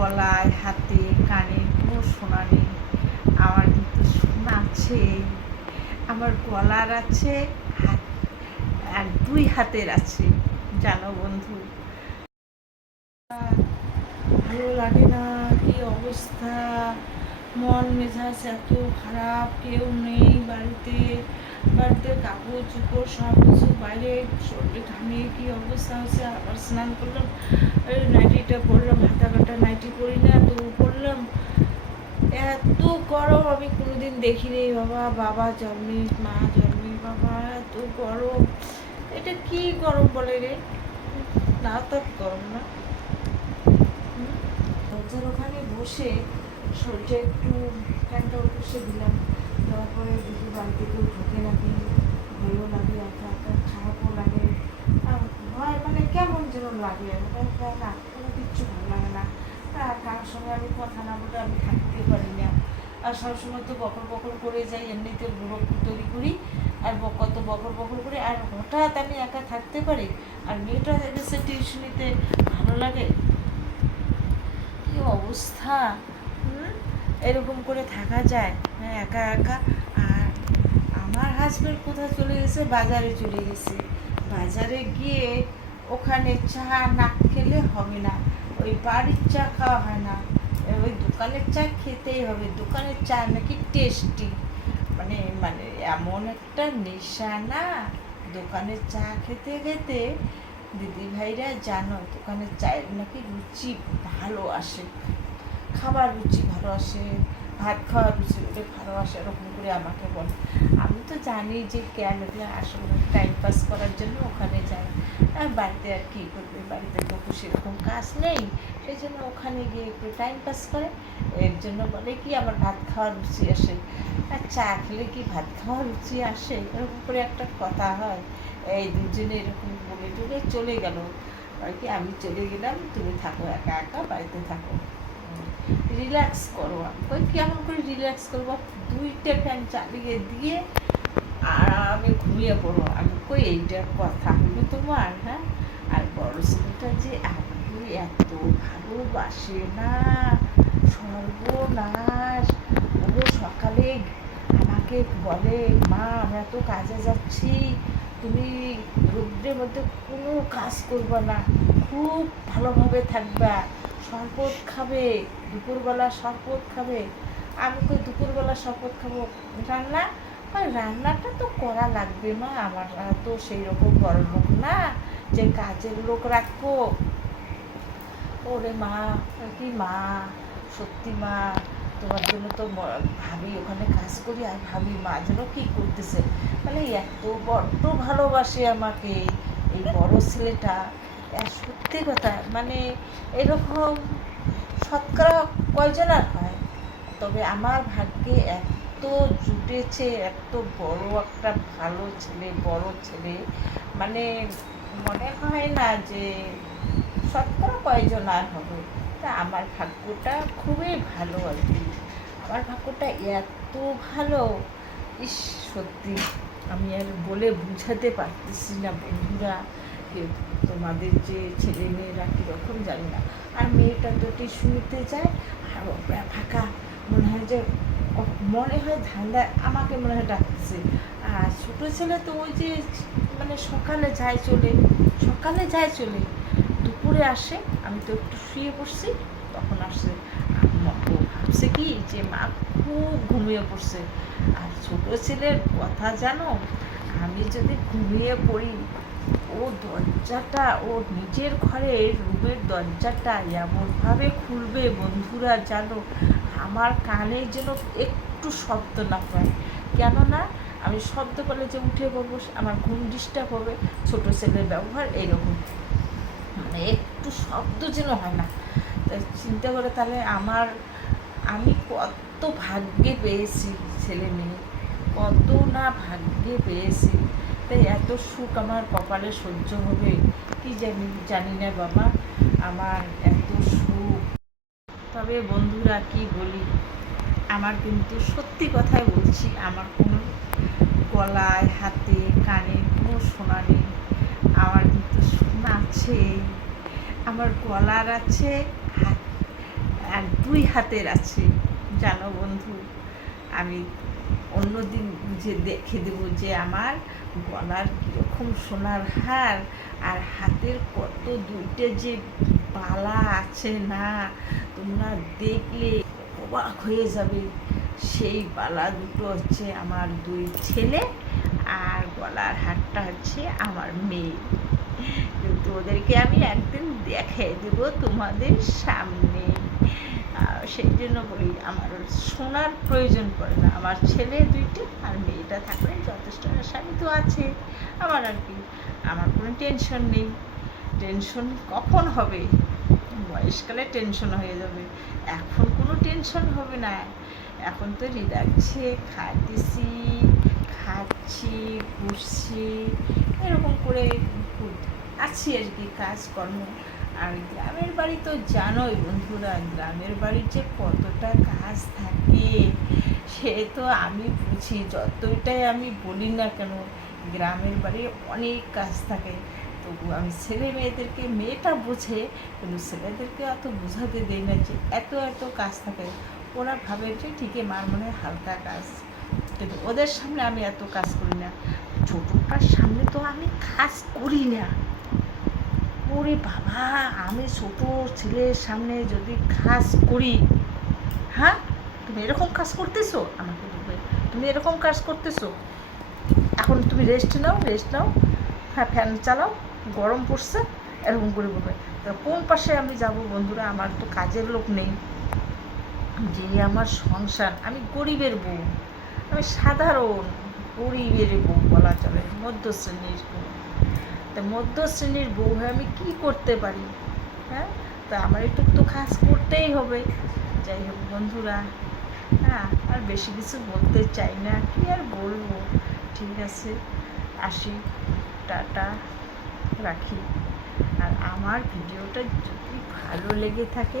গলায়, হাতে, কানে কোনো সোনা নেই। আমার কিন্তু সোনা আছে। আমার গলার আছে, হাত আর 2 হাতের আছে, জানো বন্ধু। ভালো লাগে না, কি অবস্থা, মন মেজাজ এত খারাপ, কেউ নেই বাড়িতে। বাড়িতে কাপড় চোপড় সব কিছু বাইরে, শরীরে ঘামিয়ে কি অবস্থা হচ্ছে। আবার স্নান করলাম, নাইটিটা পরলাম, হাতা কাটা নাইটি পরি না তো পরলাম। এত গরম আমি কোনোদিন দেখিনি বাবা। বাবা জন্মে, মা জন্মে, বাবা এত গরম। এটা কি গরম বলে রে? না তো গরম না। দরজার ওখানে বসে শরীরটা একটু ফ্যানটা বসে দিলাম, দেওয়ার পরে দেখি বাড়িতে কেউ ঢোকে নাকি, ভয়ও লাগে, একা একা খারাপও লাগে, ভয় মানে কেমন যেন লাগে, না কোনো কিচ্ছু ভালো লাগে না। কারোর সঙ্গে আমি কথা না বলে আমি থাকতে পারি না। আর সবসময় তো বকর বকর করে যাই, এমনিতে বুড়ো তৈরি করি আর কত বকর বকর করে, আর হঠাৎ আমি একা থাকতে পারি। আর মেয়েটা গেছে টিউশনিতে, ভালো লাগে। কি অবস্থা, এরকম করে থাকা যায়? হ্যাঁ, একা একা। আর আমার হাজব্যান্ড কোথায় চলে গেছে? বাজারে চলে গেছে। বাজারে গিয়ে ওখানে চা না খেলে হবে না, ওই বাড়ির চা খাওয়া হয় না, ওই দোকানের চা খেতেই হবে। দোকানের চা নাকি টেস্টি, মানে মানে এমন একটা নেশা না দোকানের চা খেতে খেতে। দিদি ভাইরা জানো, দোকানের চায়ের নাকি রুচি ভালো আসে, খাবার রুচি ভালো আসে, ভাত খাওয়ার রুচি ভালো আসে, এরকম করে আমাকে বলে। আমি তো জানি যে কেন, আসলে টাইম পাস করার জন্য ওখানে যায়। বাড়িতে আর কী করবে, বাড়িতে তো সেরকম কাজ নেই, সেই জন্য ওখানে গিয়ে একটু টাইম পাস করে। এর জন্য বলে কি আমার ভাত খাওয়ার রুচি আসে। আর চা খেলে কি ভাত খাওয়ার রুচি আসে? এরকম করে একটা কথা হয়। এই দুজনে এরকম বলে টলে চলে গেল আর কি। আমি চলে গেলাম, তুমি থাকো একা একা, বাড়িতে থাকো, রিল্যাক্স করো। আমি কেমন করে রিল্যাক্স করবো? 2টা ফ্যান চালিয়ে দিয়ে আর আমি ঘুমিয়ে পড়বো। আমি কই এইটার কথা হলো তোমার? হ্যাঁ, আর বড় ছেলেটা যে আমাকে এত ভালোবাসে না, সর্বনাশ। ও সকালে আমাকে বলে, মা আমরা তো কাজে যাচ্ছি, তুমি রোদ্রের মধ্যে কোনো কাজ করবে না, খুব ভালোভাবে থাকবা, শরবত খাবে, দুপুরবেলা শরবত খাবে। আমি কই দুপুরবেলা শরবত খাবো, রান্না? রান্নাটা তো করা লাগবে মা, আমার তো সেই রকম বড় লোক না যে কাজের লোক রাখবো। ওরে মা, কি মা, সত্যি মা, তোমার জন্য তো ভাবি ওখানে কাজ করি, আর ভাবি মা যেন কী করতেছে, মানে এত বড্ড ভালোবাসে আমাকে এই বড় ছেলেটা। সত্যি কথা, মানে এরকম শতকরা কয়জন আর হয়? তবে আমার ভাগ্যে এত জুটেছে, এত বড় একটা ভালো ছেলে, বড় ছেলে, মানে মনে হয় না যে শতকরা কয়জন আর হবে। তা আমার ভাগ্যটা খুবই ভালো আর কি। আমার ভাগ্যটা এত ভালো, ইস সত্যি আমি আর বলে বুঝাতে পারতেছি না বন্ধুরা। তোমাদের যে ছেলে মেয়েরা কীরকম জানি না। আর মেয়েটা তো টিউশনিতে যায়, আর ফাঁকা, মনে হয় ধান্দা আমাকে মনে হয় ডাকতেছে। আর ছোটো ছেলে তো ওই যে মানে সকালে যায় চলে, দুপুরে আসে, আমি তো একটু শুয়ে পড়ছি, তখন আসে। ও ভাবছে কি যে মা খুব ঘুমিয়ে পড়ছে। আর ছোটো ছেলের কথা জানো, আমি যদি ঘুমিয়ে পড়ি, ও দরজাটা, ওর নিজের ঘরের রুমের দরজাটা এমনভাবে খুলবে বন্ধুরা জানো, আমার কানে যেন একটু শব্দ না পায়। কেননা আমি শব্দ পেলে যে উঠে পড়বো, আমার ঘুম ডিস্টার্ব হবে। ছোটো ছেলের ব্যবহার এইরকম, মানে একটু শব্দ যেন হয় না। তাই চিন্তা করে তাহলে আমি কত ভাগ্যে পেয়েছি ছেলে মেয়ে, কত না ভাগ্যে পেয়েছি। তাই এত সুখ আমার কপালে সহ্য হবে কি জানি না বাবা, আমার এত সুখ। তবে বন্ধুরা কি বলি, আমার কিন্তু সত্যি কথাই বলছি, আমার কোনো গলায়, হাতে, কানে কোনো সোনা নেই। আমার কিন্তু সোনা আছে, আমার গলার আছে, 2 হাতের আছে জানো বন্ধু। আমি অন্যদিন যে দেখে দেবো যে আমার গলার কীরকম সোনার হার আর হাতের কত 2টে যে বালা আছে না, তোমরা দেখলে অবাক হয়ে যাবে। সেই বালা দুটো হচ্ছে আমার 2 ছেলে, আর গলার হারটা হচ্ছে আমার মেয়ে। কিন্তু ওদেরকে আমি একদিন দেখিয়ে দেবো তোমাদের সামনে। সেই জন্য বলি আমার সোনার প্রয়োজন পড়ে না, আমার ছেলে 2টে আর মেয়েটা থাকলে যথেষ্ট। স্বামী তো আছে আমার, আর কি আমার কোনো টেনশন নেই। টেনশন কখন হবে? বয়সকালে টেনশন হয়ে যাবে, এখন কোনো টেনশন হবে না। এখন তো রিল্যাক্সে খাইতেছি, খাচ্ছি, ঘুরছি, এরকম করে আছি আর কি কাজকর্ম। আর গ্রামের বাড়ি তো জানোই বন্ধুরা, গ্রামের বাড়ির যে কতটা কাজ থাকে সে তো আমি বুঝি, যতটাই আমি বলি না কেন গ্রামের বাড়ি অনেক কাজ থাকে। তবু আমি ছেলে মেয়েদেরকে, মেয়েটা বোঝে কিন্তু ছেলেদেরকে অত বোঝাতে দেই না যে এত এত কাজ থাকে। ওরা ভাবে যে ঠিকই মার মনে হালকা কাজ, কিন্তু ওদের সামনে আমি এত কাজ করি না। ছোটোটার সামনে তো আমি কাজ করি না। ওরে বাবা, আমি ছোটো ছেলের সামনে যদি কাজ করি, হ্যাঁ তুমি এরকম কাজ করতেছো, আমাকে বলবে তুমি এরকম কাজ করতেছো, এখন তুমি রেস্ট নাও, হ্যাঁ ফ্যান চালাও, গরম পড়ছে, এরকম করে বলবে। তা কোন পাশে আমি যাব বন্ধুরা? আমার তো কাজের লোক নেই, যে আমার সংসার। আমি গরিবের বউ, আমি সাধারণ গরিবের বউ বলা চলে, মধ্য শ্রেণীর বউ। তা মধ্য শ্রেণীর বউ হয়ে আমি কী করতে পারি? হ্যাঁ, তা আমার একটু তো কাজ করতেই হবে। যাই হোক বন্ধুরা, হ্যাঁ আর বেশি কিছু বলতে চাই না, কি আর বলবো। ঠিক আছে, আসি, টাটা, রাখি। আর আমার ভিডিওটা যদি ভালো লেগে থাকে,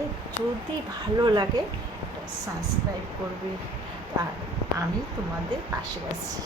সাবস্ক্রাইব করবে। আর আমি তোমাদের পাশে আছি।